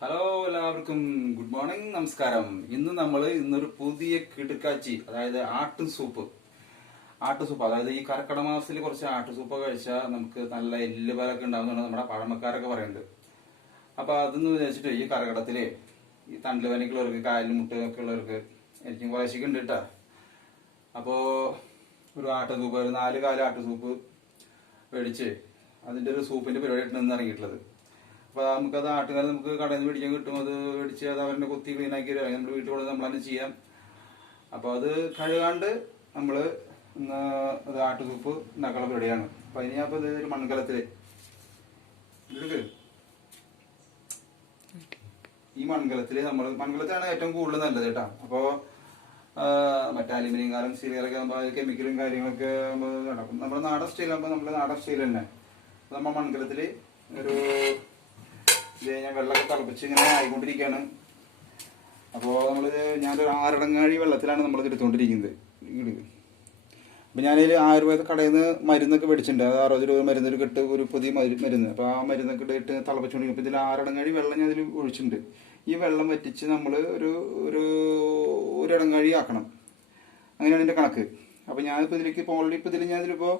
Hello എല്ലാവർക്കും good morning നമസ്കാരം. ഇന്ന് നമ്മൾ ഇന്നൊരു പുതിയ കിടുക്കാച്ചി അതായത് ആട്ടും സൂപ്പ്. ആട്ടു സൂപ്പ് അതായത് ഈ കർക്കിടക മാസത്തിൽ കുറച്ച് ആട്ടു സൂപ്പ് കഴിച്ചാൽ നമുക്ക് നല്ല എല്ല് പാലൊക്കെ ഉണ്ടാവുന്നതാണ് നമ്മുടെ പഴമക്കാരൊക്കെ പറയുന്നത്. അപ്പൊ അതെന്ന് വിചാരിച്ചിട്ട് ഈ കർക്കിടത്തിൽ ഈ തണ്ടിൽ വനിക്കുള്ളവർക്ക് കാലിന് മുട്ടൊക്കെ ഉള്ളവർക്ക് എനിക്കും കുറേശ്ശൊക്കെ ഉണ്ട് കേട്ടാ അപ്പോ ഒരു ആട്ട സൂപ്പ് ഒരു നാല് കാല ആട്ടു സൂപ്പ് മേടിച്ച് അതിന്റെ ഒരു സൂപ്പിന്റെ പരിപാടിയായിട്ടാണ് ഇന്ന് ഇറങ്ങിയിട്ടുള്ളത്. അപ്പൊ നമുക്കത് ആട്ടുകാരെ നമുക്ക് കടയിൽ നിന്ന് മേടിക്കാൻ കിട്ടും. അത് മേടിച്ച് അത് അവരുടെ കൊത്തി ക്ലീൻ ആക്കി തരാം. നമ്മുടെ വീട്ടിൽ കൊണ്ട് നമ്മൾ തന്നെ ചെയ്യാം. അപ്പൊ അത് കഴുകാണ്ട് നമ്മൾ അത് ആട്ടു സൂപ്പ് ഉണ്ടാക്കാനുള്ള പരിപാടിയാണ്. അപ്പൊ അതിന് ഞാൻ ഇത് ഒരു മൺകലത്തിൽ ഈ മൺകലത്തിൽ നമ്മൾ മൺകലത്തിലാണ് ഏറ്റവും കൂടുതൽ നല്ലത് കേട്ടോ. അപ്പോ മറ്റേ അലുമിനിയം കാലം സ്റ്റീലുകളൊക്കെ ആകുമ്പോൾ കെമിക്കലും കാര്യങ്ങളൊക്കെ നമ്മൾ നടക്കും. നമ്മുടെ നാടൻ സ്റ്റീൽ ആകുമ്പോൾ നമ്മുടെ നാടൻ സ്റ്റീൽ തന്നെ. നമ്മൾ മൺകലത്തിൽ ഒരു ഇത് ഞാൻ വെള്ളമൊക്കെ തിളപ്പിച്ച് ഇങ്ങനെ ആയിക്കൊണ്ടിരിക്കുകയാണ്. അപ്പോൾ നമ്മളിത് ഞാനൊരു ആറടങ്ങാഴി വെള്ളത്തിലാണ് നമ്മളിത് എടുത്തുകൊണ്ടിരിക്കുന്നത് അപ്പോൾ അപ്പം ഞാനതിൽ ആയുർവേദ കടയിൽ നിന്ന് മരുന്നൊക്കെ മേടിച്ചിട്ടുണ്ട്. അത് അറുപത് രൂപ മരുന്ന് ഒരു കെട്ട് ഒരു പുതിയ മരു- മരുന്ന്. അപ്പോൾ ആ മരുന്നൊക്കെ ഇട്ട് തിളപ്പിച്ചുകൊണ്ടിരിക്കും അപ്പോൾ ഇതിൽ ആറടങ്ങാഴി വെള്ളം ഞാൻ ഒഴിച്ചിട്ടുണ്ട്. ഈ വെള്ളം വറ്റിച്ച് നമ്മൾ ഒരു ഒരു ഒരു ഇടങ്ങാഴി ആക്കണം. അങ്ങനെയാണ് എന്റെ കണക്ക്. അപ്പോൾ ഞാനിപ്പോൾ ഇതിലേക്ക് ഇപ്പോൾ ഓൾറെഡി ഇപ്പോൾ ഇതിൽ ഞാനിതിലിപ്പോൾ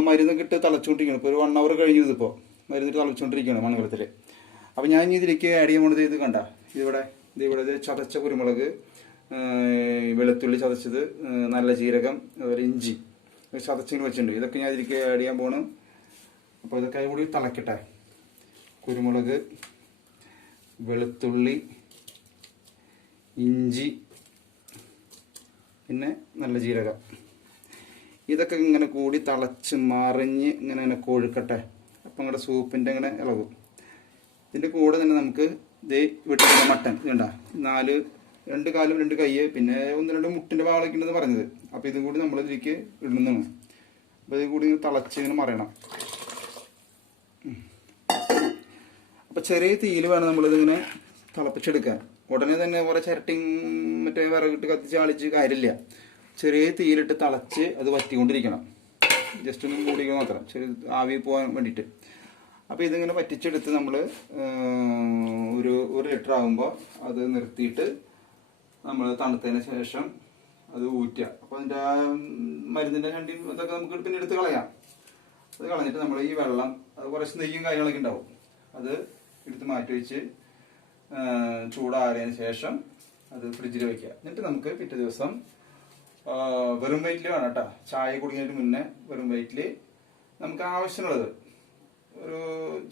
മരുന്നൊക്കെ ഇട്ട് തിളച്ചുകൊണ്ടിരിക്കുകയാണ് ഇപ്പോൾ ഒരു വൺ അവർ കഴിഞ്ഞു ഇതിപ്പോൾ മരുന്നിട്ട് തിളച്ചുകൊണ്ടിരിക്കുകയാണ് മൺകുളത്തിൽ അപ്പോൾ ഞാൻ ഇതിലേക്ക് ആഡ് ചെയ്യാൻ പോകുന്നത് ഇത് കണ്ട? ഇതിവിടെ ഇതിവിടെ ചതച്ച കുരുമുളക് വെളുത്തുള്ളി ചതച്ചത് നല്ല ജീരകം അതുപോലെ ഇഞ്ചി ചതച്ചിങ്ങനെ വെച്ചിട്ടുണ്ട്. ഇതൊക്കെ ഞാൻ ഇതിലേക്ക് ആഡ് ചെയ്യാൻ പോകണം അപ്പോൾ ഇതൊക്കെ കൂടി തിളക്കട്ടെ. കുരുമുളക് വെളുത്തുള്ളി ഇഞ്ചി പിന്നെ നല്ല ജീരകം. ഇതൊക്കെ ഇങ്ങനെ കൂടി തിളച്ച് മറിഞ്ഞ് ഇങ്ങനെ ഇങ്ങനെ കൊഴുക്കട്ടെ. അപ്പം നിങ്ങളുടെ സൂപ്പിന്റെ ഇങ്ങനെ ഇളകും. ഇതിന്റെ കൂടെ തന്നെ നമുക്ക് ഇത് വിട്ടിട്ടുള്ള മട്ടൻ ഇതുണ്ട? നാല് രണ്ട് കാലും രണ്ട് കയ്യ് പിന്നെ ഒന്ന് രണ്ട് മുട്ടിന്റെ ഭാഗമൊക്കെ ഉണ്ടെന്ന് പറഞ്ഞത്. അപ്പോൾ ഇതും കൂടി നമ്മൾ ഇതിലേക്ക് ഇടുന്നതാണ്. അപ്പോൾ ഇത് കൂടി തിളച്ച് ഇങ്ങനെ മറിയണം. അപ്പോൾ ചെറിയ തീയിൽ വേണം നമ്മളിതിങ്ങനെ തിളപ്പിച്ചെടുക്കാൻ. ഉടനെ തന്നെ കുറേ ചിരട്ടിങ് മറ്റേ വിറകിട്ട് കത്തിച്ച് ആളിച്ച് കാര്യമില്ല. ചെറിയ തീയിലിട്ട് തിളച്ച് അത് വറ്റിക്കൊണ്ടിരിക്കണം. ജസ്റ്റ് ഒന്ന് കൂടിക്കണം മാത്രം. ചെറിയ ആവി പോകാൻ വേണ്ടിയിട്ട്. അപ്പോൾ ഇതിങ്ങനെ പറ്റിച്ചെടുത്ത് നമ്മൾ ഒരു ഒരു ലിറ്റർ ആകുമ്പോൾ അത് നിർത്തിയിട്ട് നമ്മൾ തണുത്തതിന് ശേഷം അത് ഊറ്റുക. അപ്പോൾ അതിന്റെ ആ മരുന്നിന്റെ രണ്ടി ഇതൊക്കെ നമുക്ക് പിന്നെ എടുത്ത് കളയാം. അത് കളഞ്ഞിട്ട് നമ്മൾ ഈ വെള്ളം അത് കുറച്ച് നെയ്യും കാര്യങ്ങളൊക്കെ ഉണ്ടാവും. അത് എടുത്ത് മാറ്റി വെച്ച് ചൂടാറിയതിന് ശേഷം അത് ഫ്രിഡ്ജിൽ വെക്കുക. എന്നിട്ട് നമുക്ക് പിറ്റേ ദിവസം വെറും വയറ്റിൽ വേണം കേട്ടോ. ചായ കുടിക്കുന്നതിന് മുന്നേ വെറും വയറ്റിൽ നമുക്ക് ആവശ്യമുള്ളത് ഒരു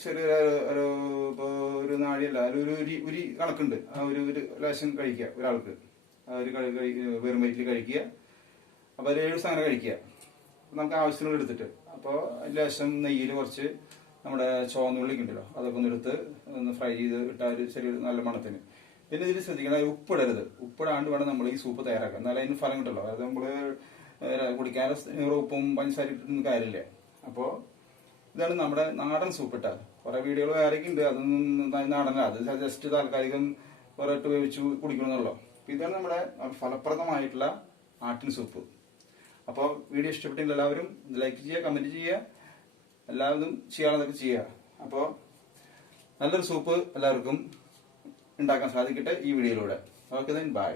ചെറിയ ഒരു ഒരു നാഴിയല്ല ഒരു ഉരി ഉരി കണക്കുണ്ട്. ആ ഒരു ഒരു ലേശം കഴിക്കുക ഒരാൾക്ക്. ആ ഒരു വെറും വയറ്റിൽ കഴിക്കുക. അപ്പോൾ ഒരു ഏഴ് അങ്ങനെ കഴിക്കുക. നമുക്ക് ആവശ്യമുള്ള എടുത്തിട്ട്. അപ്പോൾ ലേശം നെയ്യിൽ കുറച്ച് നമ്മുടെ ചുവന്നുള്ളിക്ക് ഉണ്ടല്ലോ അതൊക്കെ ഒന്ന് എടുത്ത് ഒന്ന് ഫ്രൈ ചെയ്ത് ഇട്ടാൽ ഒരു ചെറിയ നല്ല മണത്തിന്. പിന്നെ ഇതിൽ ശ്രദ്ധിക്കണം ഉപ്പിടരുത്. ഉപ്പിടാണ്ട് വേണം നമ്മൾ ഈ സൂപ്പ് തയ്യാറാക്കാൻ. എന്നാലും അതിന് ഫലം കിട്ടുള്ളൂ. അതായത് നമ്മൾ കുടിക്കാൻ ഉപ്പും പഞ്ചസാര കാര്യമില്ലേ കാര്യമില്ല. അപ്പോൾ ഇതാണ് നമ്മുടെ നാടൻ സൂപ്പിട്ട കുറെ വീഡിയോകൾ വേറെയൊക്കെ ഉണ്ട് അതൊന്നും നാടൻ അത് ജസ്റ്റ് താൽക്കാലികം കുറെ ഇട്ട് വേവിച്ച് കുടിക്കണമെന്നുള്ളൂ ഇതാണ് നമ്മുടെ ഫലപ്രദമായിട്ടുള്ള ആട്ടിൻ സൂപ്പ്. അപ്പോൾ വീഡിയോ ഇഷ്ടപ്പെട്ടെങ്കിൽ എല്ലാവരും ലൈക്ക് ചെയ്യുക കമന്റ് ചെയ്യുക. എല്ലാവരും ചെയ്യാനുള്ളതൊക്കെ ചെയ്യുക. അപ്പോൾ നല്ലൊരു സൂപ്പ് എല്ലാവർക്കും ഉണ്ടാക്കാൻ സാധിക്കട്ടെ ഈ വീഡിയോയിലൂടെ. Okay then bye